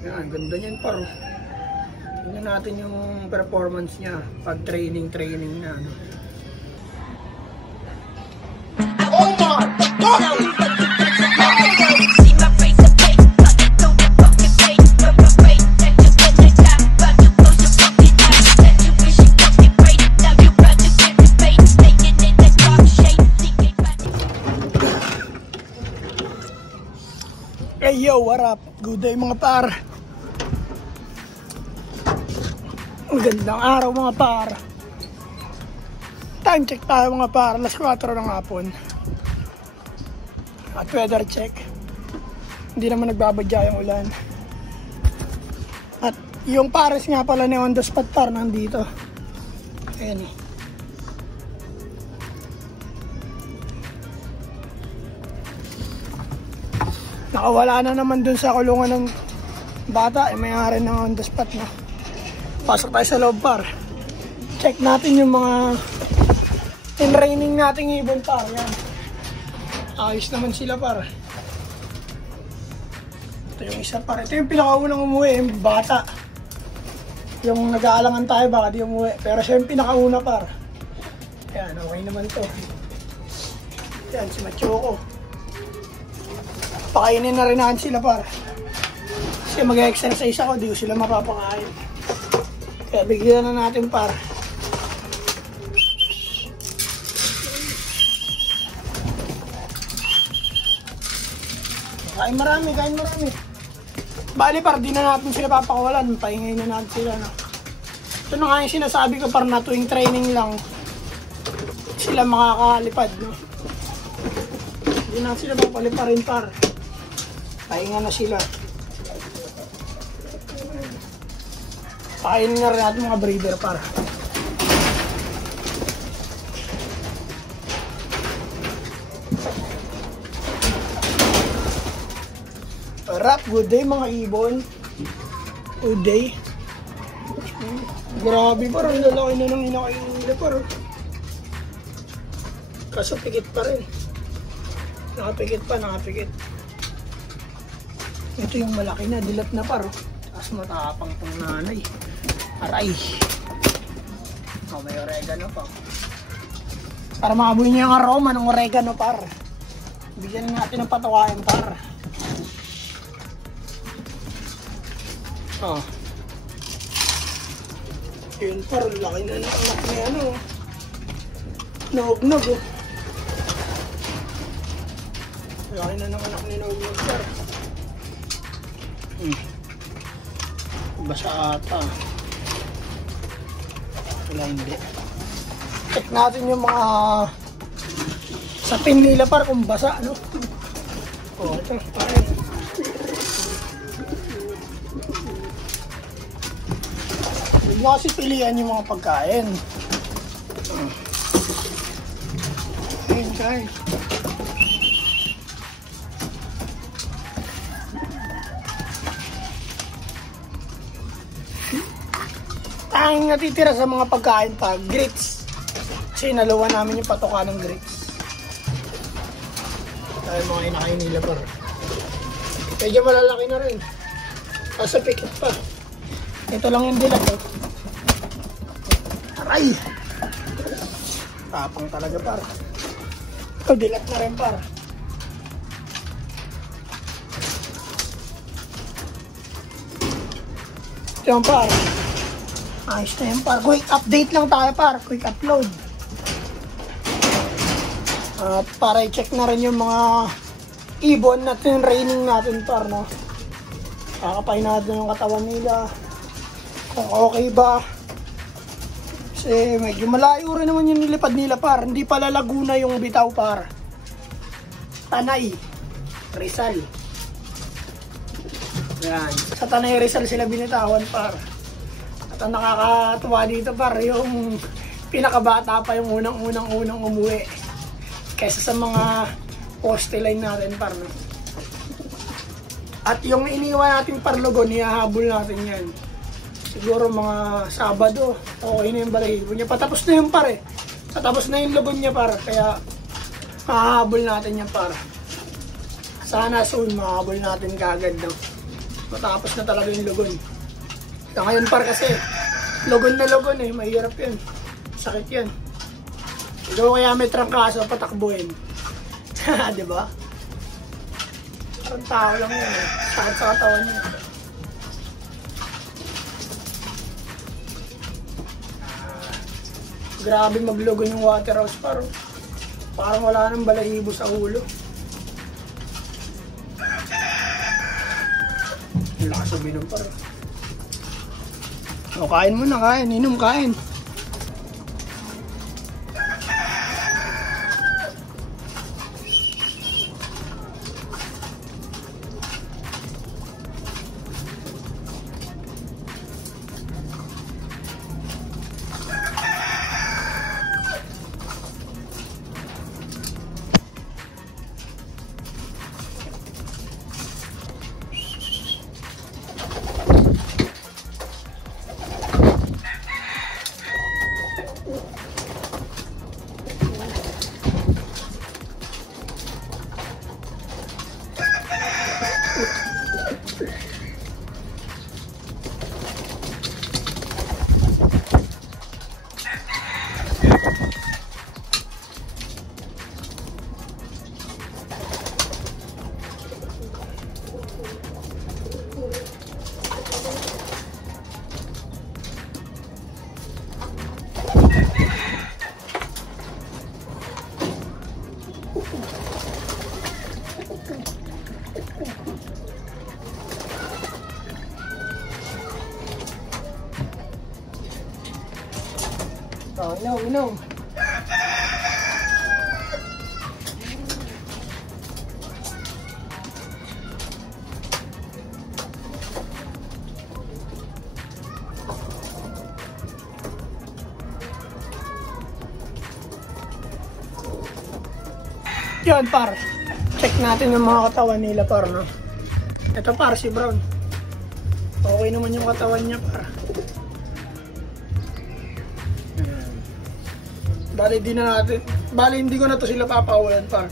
Yan, ganda niyan par. Tingnan natin yung performance niya pag training na ano. Oh my God! Hey yo, what up? Good day mga par. Magandang araw mga par. Time check tayo mga par, alas 4 ng hapon. At weather check. Hindi naman nagbabadya yung ulan. At yung pares nga pala ni on the spot par nandito. Ayan eh. Nakawala na naman dun sa kulungan ng bata, may-ari na on the spot na. Pasok tayo sa loob par. Check natin yung mga in-raining nating ibon par. Yan. Ayos naman sila par. Ito yung isa par. Ito yung pinakaunang umuwi, yung bata. Yung nag-aalangan tayo baka di umuwi. Pero siya yung pinakauna par. Yan, okay naman to. Yan, si Machoko. Pakainin na rin natin sila par. Kasi mag-exercise ako, di ko sila mapapakain. Kaya bigyan na natin par. Kain marami. Bali par, di na natin sila papakawalan. Paingay na natin sila. No? Ito na nga yung sinasabi ko par na tuwing training lang sila makakalipad. No? Hindi na sila papaliparin par. Pahinga na sila. Pakainin na rin natin mga breeder par. Rap, good day mga ibon. Good day. Grabe par, ang lalaki na ng inakain nila par. Kaso pikit pa rin. Nakapikit. Ito yung malaki na, dilat na par. Tapos matapang pang nanay. Aray. Oh, may oregano pa. Para makabuhin niya yung aroma ng oregano par. Bigyan natin ng patukain par. Oh. Yun par, laki na ng anak niya ano. Nog oh. Laki na ng anak ni Nog par. Basa ata. Wala hindi. Check natin yung mga sapin nila par kung basa no. Oh, ito pare. Huwag mo kasi pilihan yung mga pagkain. Ayun guys. Ang natitira sa mga pagkain pa, grits. Kasi naluwa namin yung patoka ng grits. Dahil mga inakain nila par. Medyo malalaki na rin. Kasi pikit pa. Ito lang yung dilat. Oh. Aray! Tapang talaga par. Ito dilat na rin par. Ito yung par. Ayos na yun par. Quick update lang tayo par. Quick upload. Para i-check na rin yung mga ibon natin, raining natin par no. Kakapay natin yung katawan nila. Kung okay ba. Kasi medyo malayo rin naman yung nilipad nila par. Hindi pala Laguna yung bitaw par. Tanay. Rizal. Yan. Sa Tanay Rizal sila binitawan par. Ang nakakatuwa dito par, yung pinakabata pa yung unang umuwi kaysa sa mga poste line natin par no? At yung iniwan natin parlogon, ihahabol natin yan siguro mga Sabado. Okay na yung balahibo niya, patapos na yung par eh, patapos na yung logon niya par, kaya mahahabol natin yan par. Sana soon mahahabol natin kagad no? matapos na talaga yung lugon. Sa ngayon par kasi, lugon na lugon eh, mahirap yan. Sakit yan. Ikaw kaya may trangkaso, patakbuhin. Diba? Parang tao lang yan eh. Sakit sa katawan niya. Grabe maglugon yung Waterhouse par. Parang wala nang balahibo sa ulo. Lakas uminom par. O, kain mo na, kain. Inom, kain. Oh, inom. Yan par, check natin yung mga katawan nila par, no? Ito par, si Brown. Okay naman yung katawan niya par. Bali hindi ko na to sila papawalan par.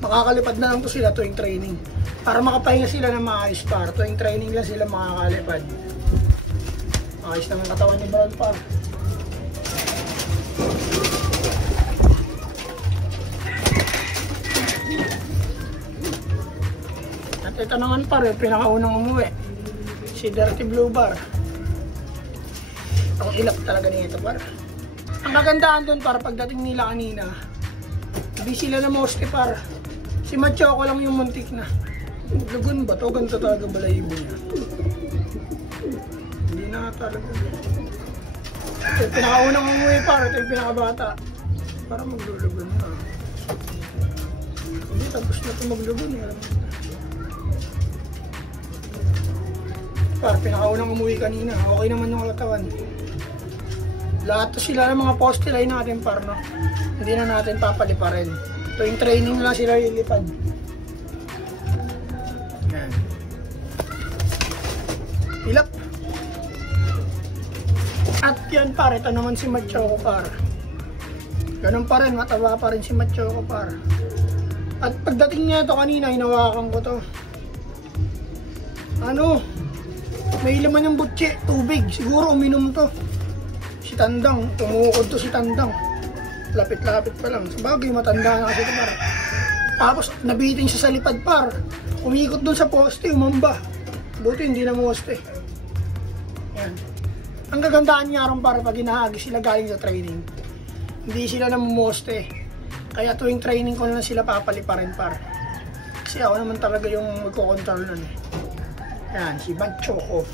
Makakalipad na lang to sila tuwing training. Para makapahinga sila ng maayos par. Tuwing training lang sila makakalipad. Ayos naman katawan ni Brown par. At ito naman par, yung pinakaunang umuwi. Si Dirty Blue Bar. Ang ilap talaga nito par. Ang kagandahan doon para pagdating nila kanina, hindi sila na moste par. Si Machoco lang yung muntik na. Lugon ba to? Ganito talaga balahibo niya. Hindi na talaga. Ito yung pinakaunang umuwi par. Ito yung pinakabata. Para maglulugon na. Hindi, tapos na ito maglugon. Par, pinakaunang umuwi kanina. Okay naman yung katawan. Lahat to sila ng mga poste line natin par, no? Hindi na natin papaliparin. Ito yung training lang sila ilipad. Yan. Ilap. At yan par, ito naman si Machoco par. Ganun pa rin, mataba pa rin si Machoco par. At pagdating niya ito kanina, hinawakan ko to. Ano? May laman yung butche, tubig. Siguro uminom to. Si Tandang, tumukod to si Tandang. Lapit-lapit pa lang. Sabagay, matanda na kasi ito par. Tapos, nabiting siya sa lipad par. Umikot dun sa poste, umamba. Buti hindi na moste. Yan. Ang gagandaan niya ron par, pag hinahagi sila galing sa training. Hindi sila namumoste. Kaya tuwing training ko na sila papaliparin par. Kasi ako naman talaga yung magkocontrol nun eh. Yan, si Machoco.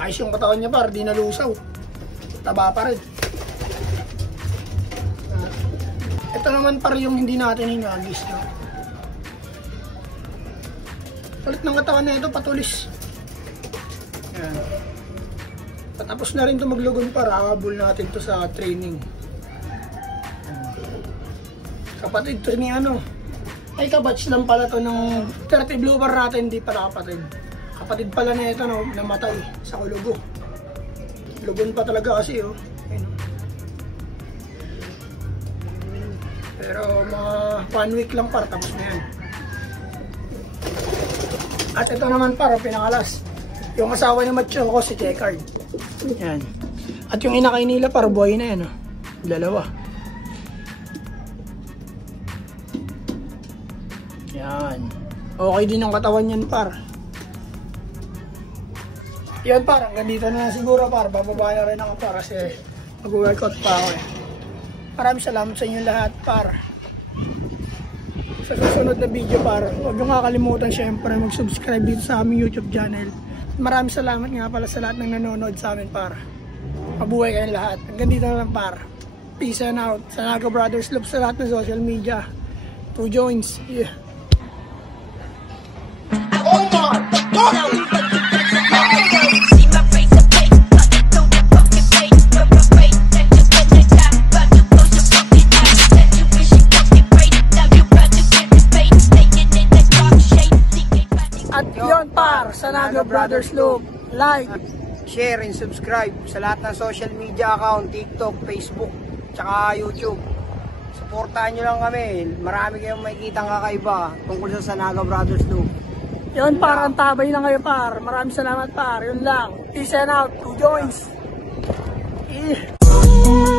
Ayos yung katawan niya par, di nalusaw. Taba pa rin. Ito naman par yung hindi natin hinagis. No? Palit ng katawan na ito, patulis. Yan. Patapos na rin ito maglugon para habol natin to sa training. Kapatid to ni ano. Ay kabatch lang pala to ng 30 Blue Bar natin, hindi pala kapatid. Kapatid pala na ito, no, namatay sa Kulugo. Lugon pa talaga kasi oh. Ayun. Pero mga 1 week lang para tapos na yan. At ito naman para pinakalas. Yung asawa ni Macho ko si Checkered. Yan. At yung ina kay Nila para buhay na yan. Oh. Dalawa. Yan. Okay din yung katawan yan par. Yan par. Hanggang dito na lang siguro par. Bababa na rin ako par kasi mag-workout pa ako eh. Maraming salamat sa inyo lahat par. Sa susunod na video par, huwag nyo kakalimutan syempre mag-subscribe dito sa aming YouTube channel. Maraming salamat nga pala sa lahat ng nanonood sa amin par. Mabuhay kayong lahat. Hanggang dito na lang par. Peace and out. Sanago Brothers Love sa lahat ng social media. 2 joints. Yeah. Oh my God! At yun par, Sanago Brothers Loop. Like, share and subscribe sa lahat ng social media account, TikTok, Facebook, tsaka YouTube. Supportahan nyo lang kami. Marami kayong makikitang kakaiba tungkol sa Sanago Brothers Loop. yun par, ang tabay lang kayo par. Maraming salamat par, yun lang. Peace and out, 2 joints. Yeah.